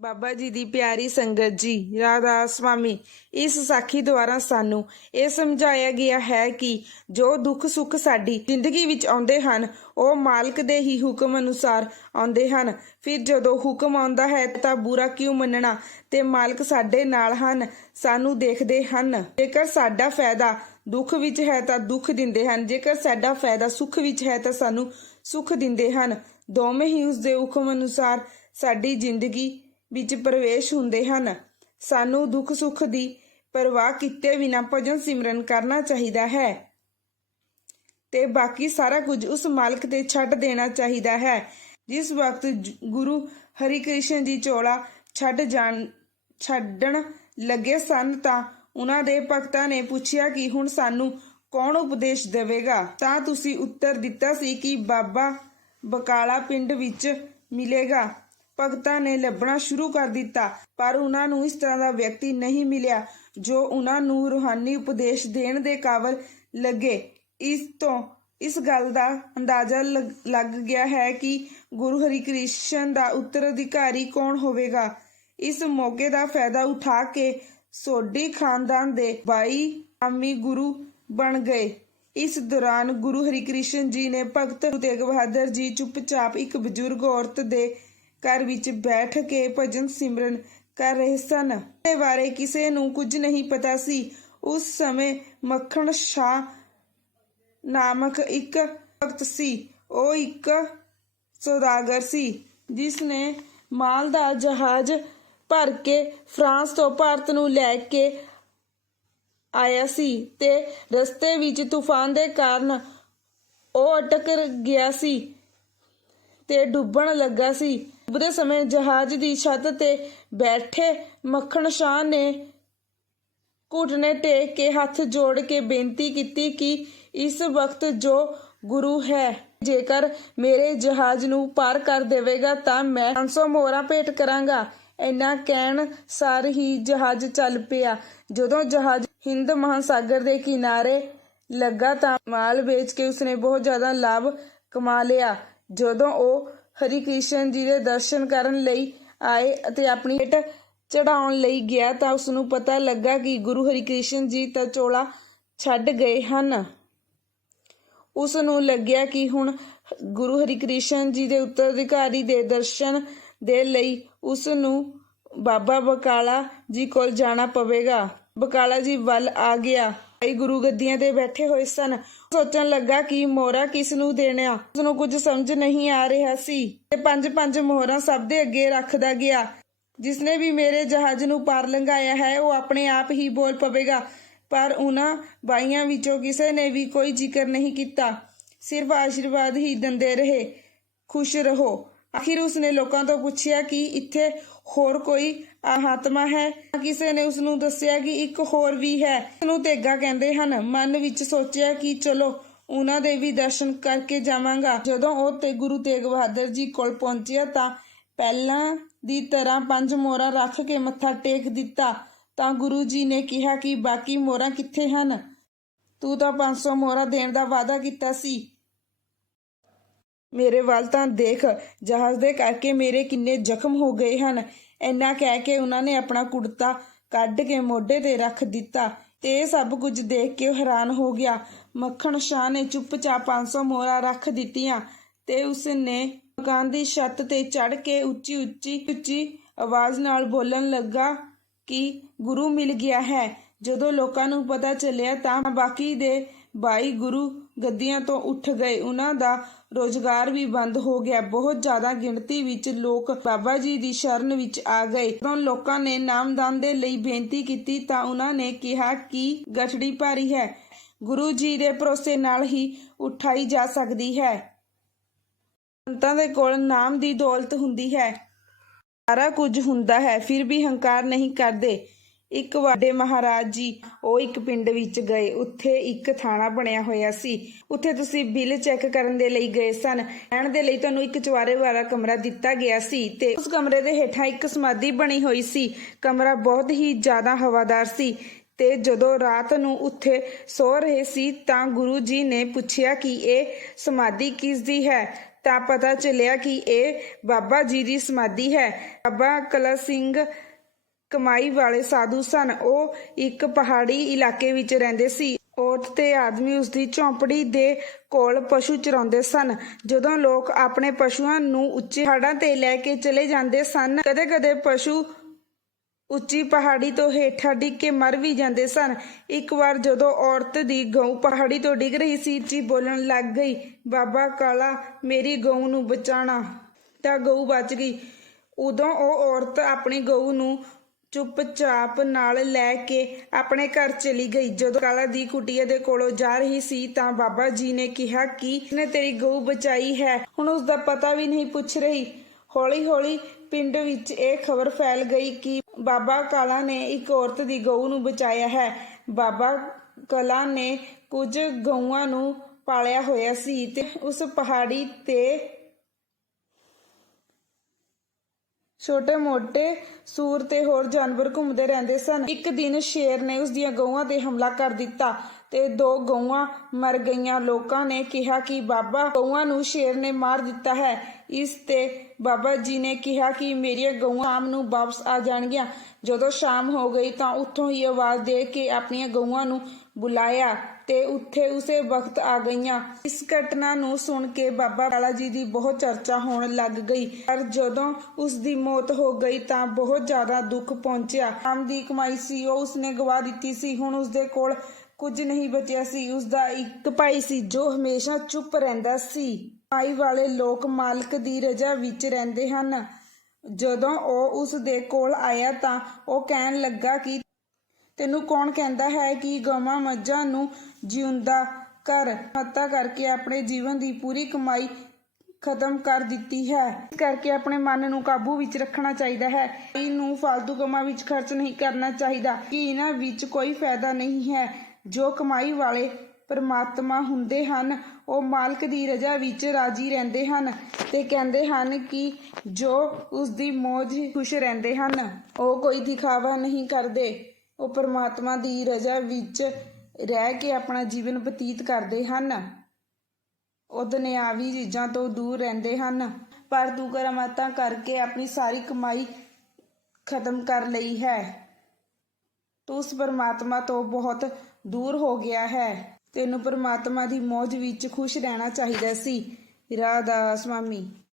ਬਾਬਾ ਜੀ ਦੀ ਪਿਆਰੀ ਸੰਗਤ ਜੀ, ਰਾਧਾ ਸੁਆਮੀ ਇਸ ਸਾਖੀ ਦੁਆਰਾ ਸਾਨੂੰ ਇਹ ਸਮਝਾਇਆ ਗਿਆ ਹੈ ਕਿ ਜੋ ਦੁੱਖ ਸੁੱਖ ਸਾਡੀ ਜ਼ਿੰਦਗੀ ਵਿੱਚ ਆਉਂਦੇ ਹਨ, ਉਹ ਮਾਲਕ ਦੇ ਹੀ ਹੁਕਮ ਅਨੁਸਾਰ ਆਉਂਦੇ ਹਨ। ਫਿਰ ਜਦੋਂ ਹੁਕਮ ਆਉਂਦਾ ਹੈ ਤਾਂ ਬੁਰਾ ਕਿਉਂ ਮੰਨਣਾ? ਤੇ ਮਾਲਕ ਸਾਡੇ ਨਾਲ ਹਨ, ਸਾਨੂੰ ਦੇਖਦੇ ਹਨ। ਜੇਕਰ ਸਾਡਾ ਫਾਇਦਾ ਦੁੱਖ ਵਿੱਚ ਹੈ ਤਾਂ ਦੁੱਖ ਦਿੰਦੇ ਹਨ, ਜੇਕਰ ਸਾਡਾ ਫਾਇਦਾ ਸੁੱਖ ਵਿੱਚ ਹੈ ਤਾਂ ਸਾਨੂੰ ਸੁੱਖ ਦਿੰਦੇ ਹਨ। ਦੋਵੇਂ ਹੀ ਉਸ ਦੇ ਹੁਕਮ ਅਨੁਸਾਰ ਸਾਡੀ ਜ਼ਿੰਦਗੀ ਵਿੱਚ ਪ੍ਰਵੇਸ਼ ਹੁੰਦੇ ਹਨ। ਸਾਨੂੰ ਦੁੱਖ ਸੁੱਖ ਦੀ ਪਰਵਾਹ ਕੀਤੇ ਬਿਨਾਂ ਭਜਨ ਸਿਮਰਨ ਕਰਨਾ ਚਾਹੀਦਾ ਹੈ। ਤੇ ਬਾਕੀ ਸਾਰਾ ਕੁਝ ਉਸ ਮਾਲਕ ਤੇ ਛੱਡ ਦੇਣਾ ਚਾਹੀਦਾ ਹੈ, ਜਿਸ ਵਕਤ ਗੁਰੂ ਹਰੀ ਕ੍ਰਿਸ਼ਨ ਜੀ ਚੋਲਾ ਛੱਡ ਜਾਣ, ਛੱਡਣ ਲੱਗੇ ਸਨ ਤਾਂ ਉਹਨਾਂ ਦੇ ਭਗਤਾਂ ਨੇ ਪੁੱਛਿਆ ਕਿ ਹੁਣ ਸਾਨੂੰ ਕੌਣ ਉਪਦੇਸ਼ ਦੇਵੇਗਾ? ਤਾਂ ਤੁਸੀਂ ਉੱਤਰ ਦਿੱਤਾ ਸੀ ਕਿ ਬਾਬਾ ਬਕਾਲਾ ਪਿੰਡ ਵਿੱਚ ਮਿਲੇਗਾ। ਭਗਤਾਂ ਨੇ ਲੱਭਣਾ ਸ਼ੁਰੂ ਕਰ ਦਿੱਤਾ, ਪਰ ਉਹਨਾਂ ਨੂੰ ਇਸ ਤਰ੍ਹਾਂ ਦਾ ਵਿਅਕਤੀ ਨਹੀਂ ਮਿਲਿਆ, ਜੋ ਉਹਨਾਂ ਨੂੰ ਰੂਹਾਨੀ ਉਪਦੇਸ਼ ਦੇਣ ਦੇ ਕਾਬਲ ਲੱਗੇ। ਇਸ ਤੋਂ ਇਸ ਗੱਲ ਦਾ ਅੰਦਾਜ਼ਾ ਲੱਗ- ਗਿਆ ਹੈ ਕਿ ਗੁਰੂ ਹਰਿਕ੍ਰਿਸ਼ਨ ਦਾ ਉੱਤਰਾਧਿਕਾਰੀ ਕੌਣ ਹੋਵੇਗਾ। ਇਸ ਮੌਕੇ ਦਾ ਫਾਇਦਾ ਉਠਾ ਕੇ ਸੋਢੀ ਖਾਨਦਾਨ ਦੇ 22 ਆਮੀ ਗੁਰੂ ਬਣ ਗਏ। ਇਸ ਦੌਰਾਨ ਗੁਰੂ ਹਰਿਕ੍ਰਿਸ਼ਨ ਜੀ ਨੇ ਭਗਤ ਤੇਗ ਬਹਾਦਰ ਜੀ ਚੁੱਪਚਾਪ ਇੱਕ ਬਜ਼ੁਰਗ ਔਰਤ ਦੇ ਘਰ ਵਿੱਚ ਬੈਠ ਕੇ ਭਜਨ ਸਿਮਰਨ ਕਰ ਰਹੇ ਸਨ। ਦੇ ਬਾਰੇ ਕਿਸੇ ਨੂੰ ਕੁਝ ਨਹੀਂ ਪਤਾ ਸੀ। ਉਸ ਸਮੇਂ ਮੱਖਣ ਸ਼ਾਹ ਨਾਮਕ ਇੱਕ ਭਗਤ ਸੀ। ਉਹ ਇੱਕ ਸੌਦਾਗਰ ਸੀ, ਜਿਸ ਨੇ ਮਾਲ ਦਾ ਜਹਾਜ਼ ਭਰ ਕੇ ਫਰਾਂਸ ਤੋਂ ਭਾਰਤ ਨੂੰ ਲੈ ਕੇ ਆਇਆ ਸੀ ਤੇ ਰਸਤੇ ਵਿੱਚ ਤੂਫਾਨ ਦੇ ਕਾਰਨ ਉਹ ਅਟਕ ਗਿਆ ਸੀ ਤੇ ਡੁੱਬਣ ਲੱਗਾ ਸੀ। ਡੁੱਬਦੇ ਸਮੇਂ ਜਹਾਜ਼ ਦੀ ਛੱਤ ਤੇ ਬੈਠੇ ਮੱਖਣ ਸ਼ਾਹ ਨੇ ਘੁਟਨੇ ਟੇਕ ਕੇ ਹੱਥ ਜੋੜ ਕੇ ਬੇਨਤੀ ਕੀਤੀ ਕਿ ਇਸ ਵਕਤ ਜੋ ਗੁਰੂ ਹੈ, ਜੇਕਰ ਮੇਰੇ ਜਹਾਜ਼ ਨੂੰ ਪਾਰ ਕਰ ਦੇਵੇਗਾ ਤਾਂ ਮੈਂ 500 ਮੋਹਰਾਂ ਭੇਟ ਕਰਾਂਗਾ। ਇੰਨਾ ਕਹਿਣ ਸਾਰ ਹੀ ਜਹਾਜ਼ ਚੱਲ ਪਿਆ। ਜਦੋਂ ਜਹਾਜ਼ ਹਿੰਦ ਮਹਾਸਾਗਰ ਦੇ ਕਿਨਾਰੇ ਲੱਗਾ ਤਾਂ ਮਾਲ ਵੇਚ ਕੇ ਉਸਨੇ ਬਹੁਤ ਜ਼ਿਆਦਾ ਲਾਭ ਕਮਾ ਲਿਆ। ਜਦੋਂ ਉਹ ਹਰੀ ਕ੍ਰਿਸ਼ਨ ਜੀ ਦੇ ਦਰਸ਼ਨ ਕਰਨ ਲਈ ਆਏ ਅਤੇ ਆਪਣੀ ਭੇਟ ਚੜਾਉਣ ਲਈ ਗਿਆ ਤਾਂ ਉਸ ਨੂੰ ਪਤਾ ਲੱਗਾ ਕਿ ਗੁਰੂ ਹਰੀ ਕ੍ਰਿਸ਼ਨ ਜੀ ਤਾਂ ਚੋਲਾ ਛੱਡ ਗਏ ਹਨ। ਉਸ ਨੂੰ ਲੱਗਿਆ ਕਿ ਹੁਣ ਗੁਰੂ ਹਰੀ ਕ੍ਰਿਸ਼ਨ ਜੀ ਦੇ ਉੱਤਰਾਧਿਕਾਰੀ ਦੇ ਦਰਸ਼ਨ ਦੇ ਲਈ ਉਸ ਨੂੰ ਬਾਬਾ ਬਕਾਲਾ ਜੀ ਕੋਲ ਜਾਣਾ ਪਵੇਗਾ। ਬਕਾਲਾ ਜੀ ਵੱਲ ਆ ਗਿਆ। ਕਈ ਗੁਰੂ ਗੱਦੀਆਂ ਤੇ ਬੈਠੇ ਹੋਏ ਸਨ। ਸੋਚਣ ਲੱਗਾ ਕਿ ਮੋਹਰਾ ਕਿਸ ਨੂੰ ਦੇਣਾ ਉਸ ਨੂੰ ਕੁਝ ਸਮਝ ਨਹੀਂ ਆ ਰਿਹਾ ਸੀ ਤੇ ਪੰਜ ਪੰਜ ਮੋਹਰਾਂ ਸਭ ਦੇ ਅੱਗੇ ਰੱਖਦਾ ਗਿਆ। ਜਿਸਨੇ ਵੀ ਮੇਰੇ ਜਹਾਜ਼ ਨੂੰ ਪਾਰ ਲੰਘਾਇਆ ਹੈ, ਉਹ ਆਪਣੇ ਆਪ ਹੀ ਬੋਲ ਪਵੇਗਾ। ਪਰ ਉਹਨਾਂ ਬਾਈਆਂ ਵਿੱਚੋਂ ਕਿਸੇ ਨੇ ਵੀ ਕੋਈ ਜ਼ਿਕਰ ਨਹੀਂ ਕੀਤਾ। ਸਿਰਫ ਆਸ਼ੀਰਵਾਦ ਹੀ ਦਿੰਦੇ ਰਹੇ। ਖੁਸ਼ ਰਹੋ। ਆਖਿਰ ਉਸਨੇ ਲੋਕਾਂ ਤੋਂ ਪੁੱਛਿਆ ਕਿ ਇੱਥੇ ਹੋਰ ਕੋਈ ਆਤਮਾ ਹੈ? ਕਿਸੇ ਨੇ ਉਸ ਨੂੰ ਦੱਸਿਆ ਕਿ ਇੱਕ ਹੋਰ ਵੀ ਹੈ। ਉਸਨੂੰ ਤੇਗਾ ਕਹਿੰਦੇ ਹਨ। ਮਨ ਵਿੱਚ ਸੋਚਿਆ ਕਿ ਚਲੋ, ਉਹਨਾਂ ਦੇ ਵੀ ਦਰਸ਼ਨ ਕਰਕੇ ਜਾਵਾਂਗਾ। ਜਦੋਂ ਉਹ ਤੇ ਗੁਰੂ ਤੇਗ ਬਹਾਦਰ ਜੀ ਕੋਲ ਪਹੁੰਚਿਆ ਤਾਂ ਪਹਿਲਾਂ ਦੀ ਤਰ੍ਹਾਂ ਪੰਜ ਮੋਹਰਾਂ ਰੱਖ ਕੇ ਮੱਥਾ ਟੇਕ ਦਿੱਤਾ। ਤਾਂ ਗੁਰੂ ਜੀ ਨੇ ਕਿਹਾ ਕਿ ਬਾਕੀ ਮੋਹਰਾਂ ਕਿੱਥੇ ਹਨ? ਤੂੰ ਤਾਂ 500 ਮੋਹਰਾਂ ਦੇਣ ਦਾ ਵਾਅਦਾ ਕੀਤਾ ਸੀ। ਮੇਰੇ ਵੱਲ ਤਾਂ ਦੇਖ, ਜਹਾਜ਼ ਦੇ ਕਰਕੇ ਮੇਰੇ ਕਿੰਨੇ ਜ਼ਖਮ ਹੋ ਗਏ ਹਨ। ਇੰਨਾ ਕਹਿ ਕੇ ਉਹਨਾਂ ਨੇ ਆਪਣਾ ਕੁੜਤਾ ਕੱਢ ਕੇ ਮੋਢੇ ਤੇ ਰੱਖ ਦਿੱਤਾ ਤੇ ਇਹ ਸਭ ਕੁਝ ਦੇਖ ਕੇ ਹੈਰਾਨ ਹੋ ਗਿਆ। ਮੱਖਣ ਸ਼ਾਹ ਨੇ ਚੁੱਪਚਾਪ 500 ਮੋਹਰਾਂ ਰੱਖ ਦਿੱਤੀਆਂ ਤੇ ਉਸ ਨੇ ਮਕਾਨ ਦੀ ਛੱਤ ਤੇ ਚੜ ਕੇ ਉੱਚੀ ਉੱਚੀ ਉੱਚੀ ਆਵਾਜ਼ ਨਾਲ ਬੋਲਣ ਲੱਗਾ ਕਿ ਗੁਰੂ ਮਿਲ ਗਿਆ ਹੈ। ਜਦੋਂ ਲੋਕਾਂ ਨੂੰ ਪਤਾ ਚੱਲਿਆ ਤਾਂ ਬਾਕੀ ਦੇ 22 ਗੁਰੂ ਗੱਦੀਆਂ ਤੋਂ ਉੱਠ ਗਏ। ਉਹਨਾਂ ਦਾ ਰੋਜ਼ਗਾਰ ਵੀ ਬੰਦ ਹੋ ਗਿਆ। ਬਹੁਤ ਜ਼ਿਆਦਾ ਗਿਣਤੀ ਵਿੱਚ ਲੋਕ ਬਾਬਾ ਜੀ ਦੀ ਸ਼ਰਨ ਵਿੱਚ ਆ ਗਏ। ਜਦੋਂ ਲੋਕਾਂ ਨੇ ਨਾਮਦਾਨ ਦੇ ਲਈ ਬੇਨਤੀ ਕੀਤੀ ਤਾਂ ਉਹਨਾਂ ਨੇ ਕਿਹਾ ਕਿ ਗਠੜੀ ਭਾਰੀ ਹੈ। ਗੁਰੂ ਜੀ ਦੇ ਭਰੋਸੇ ਨਾਲ ਹੀ ਉਠਾਈ ਜਾ ਸਕਦੀ ਹੈ। ਸੰਤਾਂ ਦੇ ਕੋਲ ਨਾਮ ਦੀ ਦੌਲਤ ਹੁੰਦੀ ਹੈ। ਸਾਰਾ ਕੁਝ ਹੁੰਦਾ ਹੈ। ਫਿਰ ਵੀ ਹੰਕਾਰ ਨਹੀਂ ਕਰਦੇ। ਇੱਕ ਵੱਡੇ ਮਹਾਰਾਜ ਜੀ, ਉਹ ਇੱਕ ਪਿੰਡ ਵਿੱਚ ਗਏ। ਉੱਥੇ ਇੱਕ ਥਾਣਾ ਬਣਿਆ ਹੋਇਆ ਸੀ। ਉੱਥੇ ਤੁਸੀਂ ਬਿੱਲ ਚੈੱਕ ਕਰਨ ਦੇ ਲਈ ਗਏ ਸਨ। ਰਹਿਣ ਦੇ ਲਈ ਤੁਹਾਨੂੰ ਇੱਕ ਚੁਆਰੇ ਵਾਲਾ ਕਮਰਾ ਦਿੱਤਾ ਗਿਆ ਸੀ ਤੇ ਉਸ ਕਮਰੇ ਦੇ ਹੇਠਾਂ ਇੱਕ ਸਮਾਧੀ ਬਣੀ ਹੋਈ ਸੀ। ਕਮਰਾ ਬਹੁਤ ਹੀ ਜ਼ਿਆਦਾ ਹਵਾਦਾਰ ਸੀ ਤੇ ਜਦੋਂ ਰਾਤ ਨੂੰ ਉੱਥੇ ਸੋ ਰਹੇ ਸੀ ਤਾਂ ਗੁਰੂ ਜੀ ਨੇ ਪੁੱਛਿਆ ਕਿ ਇਹ ਸਮਾਧੀ ਕਿਸ ਦੀ ਹੈ? ਤਾਂ ਪਤਾ ਚੱਲਿਆ ਕਿ ਇਹ ਬਾਬਾ ਜੀ ਦੀ ਸਮਾਧੀ ਹੈ। ਬਾਬਾ ਕਲਾ ਸਿੰਘ ਕਮਾਈ ਵਾਲੇ ਸਾਧੂ ਸਨ। ਉਹ ਇੱਕ ਪਹਾੜੀ ਇਲਾਕੇ ਵਿੱਚ ਰਹਿੰਦੇ ਸੀ। ਔਰਤ ਤੇ ਆਦਮੀ ਉਸ ਦੀ ਝੌਂਪੜੀ ਦੇ ਕੋਲ ਪਸ਼ੂ ਚਰਾਉਂਦੇ ਸਨ। ਜਦੋਂ ਲੋਕ ਆਪਣੇ ਪਸ਼ੂਆਂ ਨੂੰ ਉੱਚੇ ਪਹਾੜਾਂ ਤੇ ਲੈ ਕੇ ਚਲੇ ਜਾਂਦੇ ਸਨ, ਕਦੇ-ਕਦੇ ਪਸ਼ੂ ਉੱਚੀ ਪਹਾੜੀ ਤੋਂ ਹੇਠਾਂ ਡਿੱਗ ਕੇ ਮਰ ਵੀ ਜਾਂਦੇ ਸਨ। ਇੱਕ ਵਾਰ ਜਦੋਂ ਔਰਤ ਦੀ ਗਊ ਪਹਾੜੀ ਤੋਂ ਡਿੱਗ ਰਹੀ ਸੀ, ਚੀ ਬੋਲਣ ਲੱਗ ਗਈ, ਬਾਬਾ ਕਾਲਾ, ਮੇਰੀ ਗਊ ਨੂੰ ਬਚਾਣਾ ਤਾਂ ਗਊ ਬਚ ਗਈ। ਉਦੋਂ ਉਹ ਔਰਤ ਆਪਣੀ ਗਊ ਨੂੰ ਚੁੱਪਚਾਪ ਨਾਲ ਲੈ ਕੇ ਆਪਣੇ ਘਰ ਚਲੀ ਗਈ। ਜਦੋਂ ਕਾਲਾ ਦੀ ਕੁਟੀਆ ਦੇ ਕੋਲੋਂ ਜਾ ਰਹੀ ਸੀ ਤਾਂ ਬਾਬਾ ਜੀ ਨੇ ਕਿਹਾ ਕਿ ਨੇ ਤੇਰੀ ਗਊ ਬਚਾਈ ਹੈ। ਹੁਣ ਉਸ ਦਾ ਪਤਾ ਵੀ ਨਹੀਂ ਪੁੱਛ ਰਹੀ। ਹੌਲੀ-ਹੌਲੀ ਪਿੰਡ ਵਿੱਚ ਇਹ ਖਬਰ ਫੈਲ ਗਈ ਕਿ ਬਾਬਾ ਕਾਲਾ ਨੇ ਇੱਕ ਔਰਤ ਦੀ ਗਊ ਨੂੰ ਬਚਾਇਆ ਹੈ। ਬਾਬਾ ਕਲਾ ਨੇ ਕੁਝ ਗਊਆਂ ਨੂੰ ਪਾਲਿਆ ਹੋਇਆ ਸੀ ਤੇ ਉਸ ਪਹਾੜੀ ਤੇ ਛੋਟੇ-ਮੋਟੇ ਸੂਰ ਤੇ ਹੋਰ ਜਾਨਵਰ ਘੁੰਮਦੇ ਰਹਿੰਦੇ ਸਨ। ਇੱਕ ਦਿਨ ਸ਼ੇਰ ਨੇ ਉਸ ਦੀਆਂ ਗਊਆਂ ਤੇ ਹਮਲਾ ਕਰ ਦਿੱਤਾ ਤੇ ਦੋ ਗਊਆਂ ਮਰ ਗਈਆਂ। ਲੋਕਾਂ ਨੇ ਕਿਹਾ ਕਿ ਬਾਬਾ ਗਊਆਂ ਨੂੰ ਸ਼ੇਰ ਨੇ ਮਾਰ ਦਿੱਤਾ ਹੈ। ਇਸ ਤੇ ਬਾਬਾ ਜੀ ਨੇ ਕਿਹਾ ਕਿ ਮੇਰੀਆਂ ਗਊਆਂ ਸ਼ਾਮ ਨੂੰ ਵਾਪਸ ਆ ਜਾਣਗੀਆਂ। ਜਦੋਂ ਸ਼ਾਮ ਹੋ ਗਈ ਤਾਂ ਉੱਥੋਂ ਹੀ ਆਵਾਜ਼ ਦੇ ਕੇ ਆਪਣੀਆਂ ਗਊਆਂ ਨੂੰ ਬੁਲਾਇਆ। ਤੇ ਉੱਥੇ ਉਸੇ ਵਕਤ ਆ ਗਈਆਂ। ਇਸ ਘਟਨਾ ਨੂੰ ਸੁਣ ਕੇ ਬਾਬਾ ਕਾਲਾ ਜੀ ਦੀ ਬਹੁਤ ਚਰਚਾ ਹੋਣ ਲੱਗ ਗਈ। ਪਰ ਜਦੋਂ ਉਸ ਦੀ ਮੌਤ ਹੋ ਗਈ ਤਾਂ ਬਹੁਤ ਜ਼ਿਆਦਾ ਦੁੱਖ ਪਹੁੰਚਿਆ। ਆਮ ਦੀ ਕਮਾਈ ਸੀ, ਉਹ ਉਸਨੇ ਗਵਾ ਦਿੱਤੀ ਸੀ। ਹੁਣ ਉਸਦੇ ਕੋਲ ਕੁਝ ਨਹੀਂ ਬਚਿਆ ਸੀ। ਉਸਦਾ ਇੱਕ ਭਾਈ ਸੀ ਜੋ ਹਮੇਸ਼ਾ ਚੁੱਪ ਰਹਿੰਦਾ ਸੀ। ਭਾਈ ਵਾਲੇ ਲੋਕ ਮਾਲਕ ਦੀ ਰਜ਼ਾ ਵਿੱਚ ਰਹਿੰਦੇ ਹਨ। ਜਦੋਂ ਉਹ ਉਸ ਦੇ ਕੋਲ ਆਇਆ ਤਾਂ ਉਹ ਕਹਿਣ ਲੱਗਾ ਕਿ ਤੈਨੂੰ ਕੌਣ ਕਹਿੰਦਾ ਹੈ ਕਿ ਗਵਾਂ ਮੱਝਾਂ ਨੂੰ ਜਿਉਂਦਾ ਕਰ, ਹੱਤਾ ਕਰਕੇ ਆਪਣੇ ਜੀਵਨ ਦੀ ਪੂਰੀ ਕਮਾਈ ਖਤਮ ਕਰ ਦਿੱਤੀ ਹੈ। ਇਸ ਕਰਕੇ ਆਪਣੇ ਮਨ ਨੂੰ ਕਾਬੂ ਵਿੱਚ ਰੱਖਣਾ ਚਾਹੀਦਾ ਹੈ। ਇਹਨੂੰ ਫालतू ਕੰਮਾਂ ਵਿੱਚ ਖਰਚ ਨਹੀਂ ਕਰਨਾ ਚਾਹੀਦਾ। ਕਿ ਇਹਨਾਂ ਵਿੱਚ ਕੋਈ ਫਾਇਦਾ ਨਹੀਂ ਹੈ। ਜੋ ਕਮਾਈ ਵਾਲੇ ਪਰਮਾਤਮਾ ਹੁੰਦੇ ਹਨ, ਉਹ ਮਾਲਕ ਦੀ ਰਜ਼ਾ ਵਿੱਚ ਰਾਜੀ ਰਹਿੰਦੇ ਹਨ ਤੇ ਕਹਿੰਦੇ ਹਨ ਕਿ ਜੋ ਉਸ ਦੀ ਮੌਜ ਖੁਸ਼ ਰਹਿੰਦੇ ਹਨ, ਉਹ ਕੋਈ ਦਿਖਾਵਾ ਨਹੀਂ ਕਰਦੇ। ਉਹ ਪਰਮਾਤਮਾ ਦੀ ਰਜ਼ਾ ਵਿੱਚ ਰਹਿ ਕੇ ਆਪਣਾ ਜੀਵਨ ਬਤੀਤ ਕਰਦੇ ਹਨ। ਉਹ ਦੁਨਿਆਵੀ ਚੀਜ਼ਾਂ ਤੋਂ ਦੂਰ ਰਹਿੰਦੇ ਹਨ। ਪਰ ਤੂੰ ਕਰਮਾਤਾ ਕਰਕੇ ਆਪਣੀ ਸਾਰੀ ਕਮਾਈ ਖਤਮ ਕਰ ਲਈ ਹੈ। ਤੂੰ ਉਸ ਪਰਮਾਤਮਾ ਤੋਂ ਬਹੁਤ ਦੂਰ ਹੋ ਗਿਆ ਹੈ। ਤੈਨੂੰ ਪਰਮਾਤਮਾ ਦੀ ਮੌਜ ਵਿੱਚ ਖੁਸ਼ ਰਹਿਣਾ ਚਾਹੀਦਾ ਸੀ। ਰਾਧਾ ਸਵਾਮੀ।